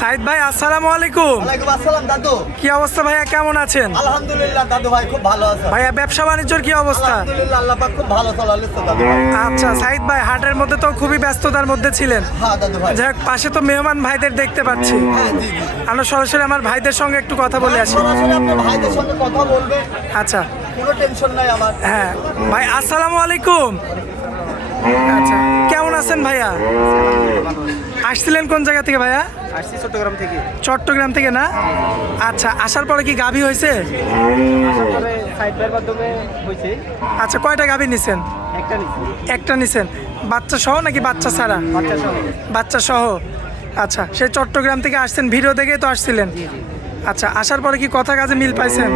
সাইদ ভাই আসসালামু আলাইকুম। ওয়ালাইকুম আসসালাম দাদু। কি অবস্থা ভাইয়া, কেমন আছেন? আলহামদুলিল্লাহ দাদু ভাই, খুব ভালো আছে। ভাইয়া ব্যবসা বাণিজ্যর কি অবস্থা? আলহামদুলিল্লাহ আল্লাহ পাক খুব ভালো চলাচ্ছে দাদু ভাই। আচ্ছা সাইদ ভাই, হাটের মধ্যে তো খুবই ব্যস্ততার মধ্যে ছিলেন। হ্যাঁ দাদু ভাই। যাই হোক, পাশে তো মেহমান ভাইদের দেখতে পাচ্ছি। হ্যাঁ জি জি। আমরা সরাসরি আমার ভাইদের সঙ্গে একটু কথা বলে আসি। সরাসরি আপনার ভাইদের সঙ্গে কথা বলবেন, আচ্ছা কোনো টেনশন নাই আমার। হ্যাঁ ভাই, আসসালামু আলাইকুম। আচ্ছা, কেমন আছেন ভাইয়া? আসছিলেন কোন জায়গা থেকে ভাইয়া? আসছি চট্টগ্রাম থেকে। চট্টগ্রাম থেকে না? আচ্ছা, আসার পরে কি গাভী হয়েছে? তবে সাইড বাইয়ের মাধ্যমে হয়েছে। আচ্ছা, কয়টা গাভী নিছেন? একটা নিচ্ছি, একটা নিছেন। বাচ্চা সহ নাকি বাচ্চা ছাড়া? বাচ্চা সহ। বাচ্চা সহ। আচ্ছা, সে চট্টগ্রাম থেকে আসছেন, ভিডিও দেখেই তো আসছিলেন। আচ্ছা, আসার পরে কি কথা কাজে মিল পাইছেন?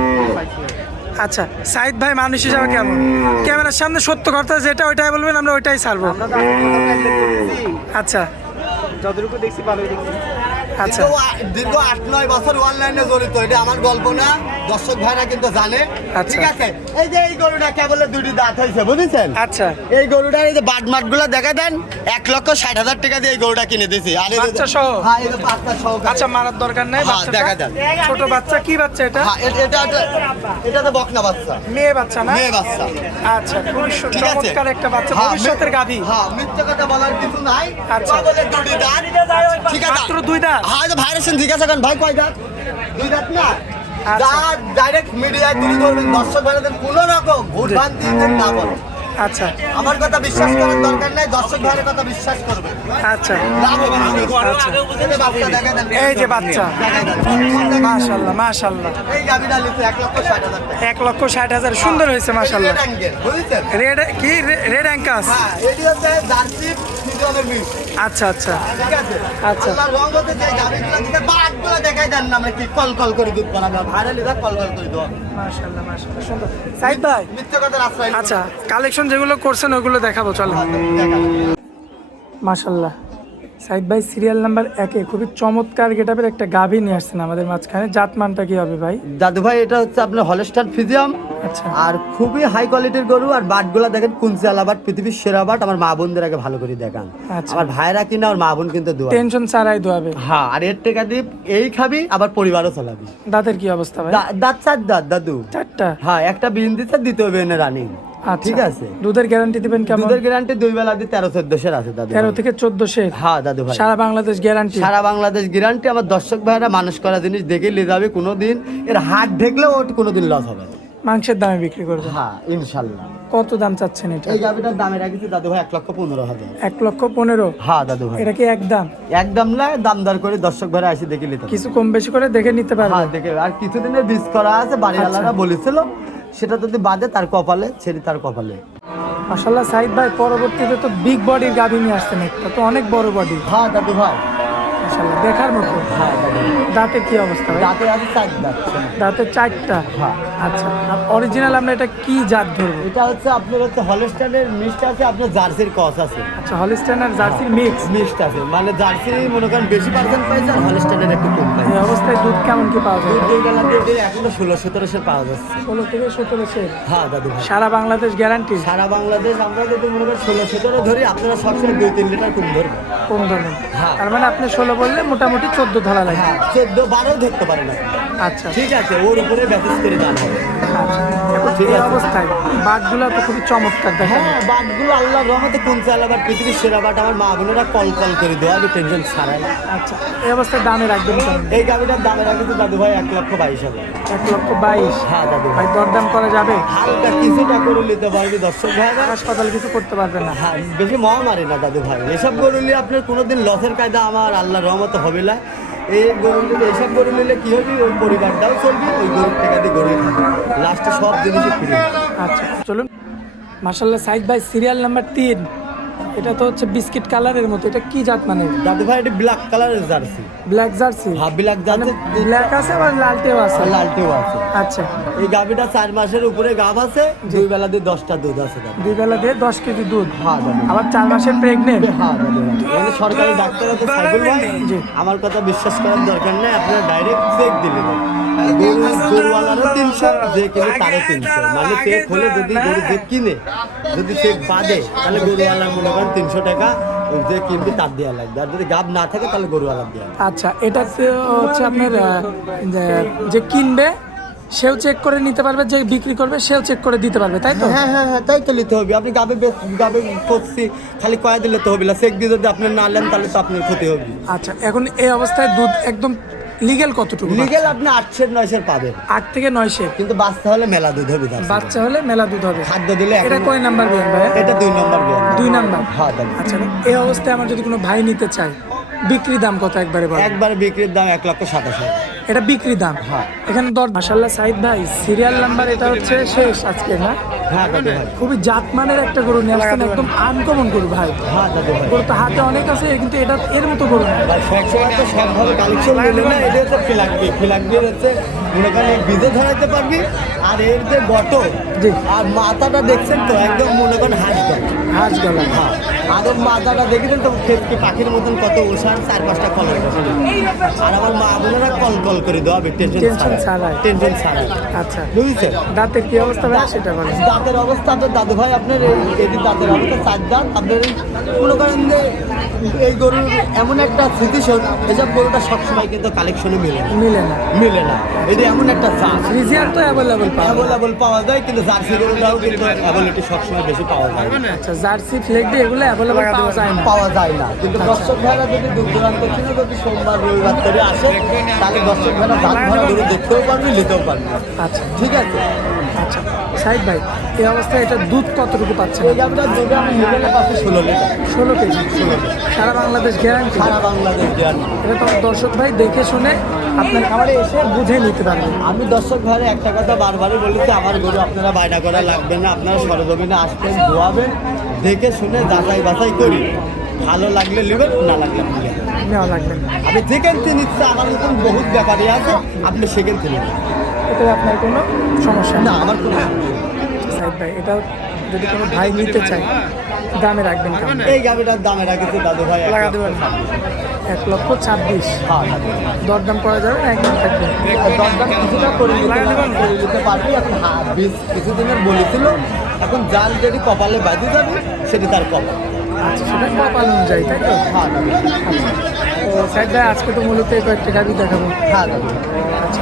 আচ্ছা, সাইদ ভাই মানুষ হিসাবে কেমন? ক্যামেরার সামনে সত্য কথা যেটা ওইটাই বলবেন, আমরা ওইটাই ছাড়বো। আমরা তো দেখছি, আচ্ছা যতটুকু দেখছি ভালোই দেখছি। আচ্ছা দীর্ঘ 8-9 বছর অনলাইনে জড়িত, এটা আমার গল্প না, দর্শক ভাইরা কিন্তু জানে। আচ্ছা। ঠিক আছে, এই যে এই গরুটা কেবলে দুটি দাঁত হয়েছে বুঝেছেন। আচ্ছা, এই গরুটার এই যে বাট মাট গুলো দেখা দেন, 1,60,000 টাকা দিয়ে এই গরুটা কিনে দিয়েছি। আর এই যে- বাচ্চা সহ? হ্যাঁ, এই যে বাচ্চা সহ। আচ্ছা, মারার দরকার নেই। হ্যাঁ, বাচ্চাটা দেখা যান। ছোট বাচ্চা, কি বাচ্চা এটা? হ্যাঁ, এটা তো বকনা বাচ্চা, মেয়ে বাচ্চা না? মেয়ে বাচ্চা। আচ্ছা, খুবই ঠিক আছে। চমৎকার একটা বাচ্চা, হ্যাঁ, ভবিষ্যতের গাভী। হ্যাঁ, মিথ্যে কথা বলার কিছু নাই। আচ্ছা। কেবলে দুটি দাঁত। ঠিক আছে। মাত্র 2 দাঁত? হ্যাঁ, এই যে ভাইরাসেন ঠিক আছে, কারণ ভাই কয় দাঁত? 2 দাঁত না? আচ্ছা। যা ডাইরেক্ট মিডিয়ায় তুলে ধরবেন, দর্শক ভাইরাদের কোনো রকম ভুল ভ্রান্তি না বলে। আচ্ছা আমার কথা বিশ্বাস করার দরকার নাই, দর্শক ভাইয়ের কথা বিশ্বাস করবেন। আচ্ছা লাভ হবে না। আচ্ছা। এই যে বাচ্চা দেখা দেন। এই যে বাচ্চা। দেখা দেন। মাশাআল্লাহ মাশাআল্লাহ। এই গাভীটা নিচ্ছে 1,60,000 টাকা। 1,60,000, সুন্দর হয়েছে মাশাআল্লাহ। রেড অ্যাঙ্গেল, বুঝেছেন? রেড কি? রেড অ্যাঙ্কাস? হ্যাঁ, এটি হচ্ছে জার্সি ফিজিয়ামের মিক্স। আচ্ছা আচ্ছা ঠিক আছে। আচ্ছা। আল্লাহর রহমতে যে গাভীগুলো দিতে বাঘগুলো দেখাই দেন না, আমরা কি কল করে দুধ বানাবো, ভাইরাল এটা কল করে দেবো। মাশাআল্লাহ মাশাআল্লাহ, সুন্দর। সাইদ ভাই, মিথ্যে কথার আশ্রয় নিবেন না। আচ্ছা কালেকশন যেগুলো করছেন ওইগুলো দেখাবো, চলো। দেখান। মাশাআল্লাহ, সাইদ ভাই সিরিয়াল নাম্বার 1-এ খুবই চমৎকার গেটআপের একটা গাভী নিয়ে আসছেন আমাদের মাঝখানে। জাতমানটা কি হবে ভাই? দাদু ভাই, এটা হচ্ছে আপনার হলস্টাইন ফিজিয়াম, আচ্ছা আর খুবই হাই কোয়ালিটির গরু। আর বাটগুলা দেখেন, কুঞ্চিয়ালা বাট, পৃথিবীর সেরা বাট। আমার মা বোনদের আগে ভালো করে দেখান। আচ্ছা। আমার ভাইরা কিনা, আমার মা বোন কিন্তু দোয়া। টেনশন ছাড়াই দোয়াবে। হ্যাঁ, আর এর টাকা দিয়ে এই খাবি, আবার পরিবারও চালাবি। দাঁতের কি অবস্থা ভাই? দাঁত 4 দাঁত দাদু। 4টা? হ্যাঁ, একটা বিন দিতে, দ্বিতীয় বিনে রানিং। আচ্ছা, ঠিক আছে। দুধের গ্যারান্টি দিবেন কেমন? দুধের গ্যারান্টি 2 বেলা দিয়ে 13-14 আছে দাদু। 13 থেকে 14 হ্যাঁ দাদু ভাই, সারা বাংলাদেশ গ্যারান্টি? সারা বাংলাদেশ গ্যারান্টি। আমার দর্শক ভাইরা মানুষ করা জিনিস দেখে নিয়ে যাবে, কোনোদিন এর হাট দেখলেও ওর কোনোদিন লস হবে না। মাংসের দামে বিক্রি করবে? হ্যাঁ ইনশাল্লাহ। কত দাম চাচ্ছেন এটা? এই গাভিটার দামে রাখছি দাদু ভাই 1,15,000। 1,15,000? হ্যাঁ দাদু ভাই, এটা কি একদম? একদম না, দাম দর করে দর্শক ভাইরা এসে দেখে নিতে কিছু কম বেশি করে দেখে নিতে পারবে? হ্যাঁ দেখে। আর কিছুদিনের বীজ করা আছে, বাড়িওয়ালারা বলেছিল, সেটা যদি বাদে তার কপালে, ছেড়ে তার কপালে। মাশাআল্লাহ সাইদ ভাই, পরবর্তীতে তো বিগ বডির গাভী নিয়ে আসছেন একটা, তো অনেক বড় বডি। হ্যাঁ দাদু ভাই। মাশাআল্লাহ, দেখার মতো। হ্যাঁ দাদু ভাই। দাঁতের কি অবস্থা ভাই? দাঁতে আছে 4 দাঁত। দাঁতের 4টা? হ্যাঁ। আচ্ছা, আর অরিজিনাল আমরা এটা কি জাত ধরবো? এটা হচ্ছে আপনার হচ্ছে হলস্টাইনের মিক্সড আছে, আপনার জার্সির ক্রস আছে। আচ্ছা, হলিস্টাইন আর জার্সির মিক্স? মিক্সড আছে, মানে জার্সি মনে করেন বেশি পার্সেন্ট পাইছে, আর হলস্টাইনের একটু কম এই পাইছে। অবস্থায় দুধ কেমন কি পাওয়া যাবে? দুই বেলা দিয়ে এখনো 16-17 পাওয়া যাচ্ছে। 16 থেকে 17 হ্যাঁ দাদু ভাই, সারা বাংলাদেশ গ্যারান্টি? সারা বাংলাদেশ। আমরা যদি মনে করেন 16-17 ধরি, আপনারা সবসময় 2-3 লিটার কম ধরবেন। কম ধরুন। হ্যাঁ। তার মানে আপনি 16 বললে মোটামুটি 14 ধরা লাগে? হ্যাঁ, 14-12 ধরতে পারেন না। আচ্ছা ঠিক আছে, ওর উপরে ব্যাটিস করে দাম হবে। আচ্ছা, এখন ঠিক এই আছে। অবস্থায় বাঘগুলো তো খুবই চমৎকার দেখেন। হ্যাঁ, বাটগুলো আল্লাহর রহমতে কোন চালাবার, পৃথিবীর সেরা বাট। আমার মা বোনেরা কল করে দেওয়া, আমি টেনশন ছাড়াই। আচ্ছা, এই অবস্থায় দামে রাখবেন কেমন? এই গাড়িটার দামে রাখি তো দাদু ভাই 1,22,000। 1,22,000? হ্যাঁ দাদু ভাই, ভাই দরদাম করা যাবে? হালকা কিছুটা করে নিতে পারবি দর্শক ভাইরা। হাসপাতাল কিছু করতে পারবেন না? হ্যাঁ, বেশি মহামারী না দাদু ভাই। এসব গরু নিলে আপনার কোনোদিন লসের কায়দা আমার আল্লাহর রহমতে হবে না। এই গরু নিলে, এইসব গরু নিলে কি হবে, ওই পরিবারটাও চলবে, ওই গরুর টাকা দিয়ে গরুই খাবে, লাস্টে সব জিনিসই ফ্রি। আচ্ছা চলুন। মাশাআল্লাহ সাইদ ভাই, সিরিয়াল নাম্বার 3, এটা তো হচ্ছে বিস্কিট কালারের মতো, এটা কি জাত মানে? দাদু ভাই, এটা ব্ল্যাক কালারের জার্সি। Black jersey? হ্যাঁ, ব্ল্যাক জার্সি। ব্ল্যাক আছে আবার লালটেও আছে? আর লালটেও আছে। আচ্ছা, এই গাভিটা 4 মাসের উপরে গাভ আছে, 2 বেলা দিয়ে 10টা দুধ আছে দাদু। 2 বেলা দিয়ে 10 কেজি দুধ? হ্যাঁ দাদু। আবার 4 মাসের প্রেগনেন্ট? হ্যাঁ দাদু ভাই, মানে সরকারি ডাক্তার আছে সাইফুল ভাই, জি। আমার কথা বিশ্বাস করার দরকার নেই, আপনারা ডাইরেক্ট চেক দিলে গরুওয়ালারও 300, যে কিনে তারও 300। মানে চেক হলে যদি গরু যে কিনে যদি চেক বাদে, তাহলে গরুওয়ালার মনে করেন 300 টাকা, ওই যে কিনবি তার দেওয়া লাগবে, আর যদি গাব না থাকে তাহলে গরু আলাদা দেওয়া লাগবে। আচ্ছা, এটা তো হচ্ছে আপনার যে কিনবে সেও চেক করে নিতে পারবে, যে বিক্রি করবে সেও চেক করে দিতে পারবে, তাই তো? হ্যাঁ হ্যাঁ হ্যাঁ, তাই তো নিতে হবে। আপনি গাবে করছি খালি কয়া দিলে তো হবে না, চেক দিয়ে যদি আপনি না নেন তাহলে তো আপনার ক্ষতি হবে। আচ্ছা, এখন এই অবস্থায় দুধ একদম লিগেল কতটুকু? লিগেল আপনি 8-9 পাবেন, 8 থেকে 9 কিন্তু বাচ্চা হলে মেলা দুধ হবে তার। বাচ্চা হলে মেলা দুধ হবে। খাদ্য দিলে এটা কয় নাম্বার বিয়ান ভাই? এটা 2 নম্বর বিয়ান। 2 নাম্বার। হ্যাঁ দাদা। আচ্ছা, এই অবস্থায় আমার যদি কোনো ভাই নিতে চায়, বিক্রি দাম কত একবারে বলেন? একবারে বিক্রির দাম 1,27,000। এটা বিক্রি দাম। হ্যাঁ। এখানে দর মাশাআল্লাহ সাইদ ভাই, সিরিয়াল নাম্বার এটা হচ্ছে শেষ আজকে না? হ্যাঁ দাদু ভাই। খুবই জাতমানের একটা গরু নিয়ে আসছেন, একদম আনকমন গরু ভাই। হ্যাঁ দাদু ভাই। গরু তো হাতে অনেক আছে, কিন্তু এটা এর মতো গরু না। ভাই সবসময় তো সবভাবে কালেকশন মিলে না, এটা হচ্ছে ফিলাকবি হচ্ছে মনে করেন এই বীজে ধরাইতে পারবি। আর এর যে বটো জি। আর মাথাটা দেখছেন তো একদম মনে করেন হাঁস গলা। হাঁস গলা। হ্যাঁ, আর ওর মাথাটা দেখেছেন তো ফেসকে পাখির মতন কত ওষার, 4-5টা কলর। আর আমার মা বোনেরা কল করে দেওয়া টেনশন টেনশন ছাড়াই। টেনশন ছাড়াই। আচ্ছা, বুঝছেন? দাঁতের কি অবস্থা ভাই সেটা বলেন। দাঁতের অবস্থা আপনার দাদু ভাই, আপনার এই দাঁতের অবস্থা 4 দাঁত। আপনার এই মনে করেন যে এই গরুর এমন একটা স্মৃতিশোধ, এসব গরুটা সবসময় কিন্তু কালেকশনে মিলে না। মিলে না। এটা এমন একটা জাত ফ্রিজিয়ান তো অ্যাভেলেবল পাওয়া যায়। অ্যাভেলেবল পাওয়া যায়, কিন্তু জার্সি গরুটাও কিন্তু অ্যাভেলেবল সবসময় বেশি পাওয়া যায় না। আচ্ছা, জার্সি ফ্লেগবি এগুলো অ্যাভেলেবল পাওয়া যায় না। পাওয়া যায় না, কিন্তু দর্শক ভাইরা যদি দূর দূরান্ত থেকে যদি সোমবার রবিবার করে আসে, তাহলে দর্শক ভাইরা জাত ভরা গরু দেখতেও পারবে, নিতেও পারবে। আচ্ছা ঠিক আছে। আচ্ছা, সাইদ ভাই, এই অবস্থায় এটা দুধ কতটুকু পাচ্ছেন? এই গাবটা দুধে আমি মিডলে পাচ্ছি 16 লিটার। 16 কেজি। সারা বাংলাদেশ গ্যারান্টি। সারা বাংলাদেশ জ্ঞান। এটা তো দর্শক ভাই দেখে শুনে আপনার খামারে এসে বুঝে নিতে পারবেন। আমি দর্শক ভাইরা একটা কথা বারবারই বলেছি, আমার গরু আপনারা বায়না করা লাগবে না, আপনারা সরজমিনে আসবেন, ধোয়াবেন, দেখে শুনে যাচাই বাছাই করি, ভালো লাগলে নেবেন, না লাগলে নেবেন। নেওয়া লাগবে না। আমি যেখান থেকে নিচ্ছে আমার মতন বহুত ব্যাপারই আছে, আপনি সেখান থেকে নেবেন। এতে আপনার কোনো সমস্যা না না। আমার কোনো সাইদ ভাই, এটা যদি কোনো ভাই নিতে চায়, দামে রাখবেন কেমন? এই গাড়িটার দামে রাখেছে দাদু ভাই 1,26,000। হ্যাঁ, দরদাম করা যাবে না, একদম থাকবে? দরদাম কিছুটা করে নিতে পারবি। এখন বীজ কিছুদিনের বলেছিল, এখন জাল যদি কপালে বাঁধে যাবে সেটি তার কপাল। আচ্ছা, সেটা কপাল অনুযায়ী, তাই তো? হ্যাঁ দাদু। আচ্ছা, তো সাইদ ভাই আজকে তো মূলত এই কয়েকটা গাড়ি দেখাবো। হ্যাঁ দাদু। আচ্ছা,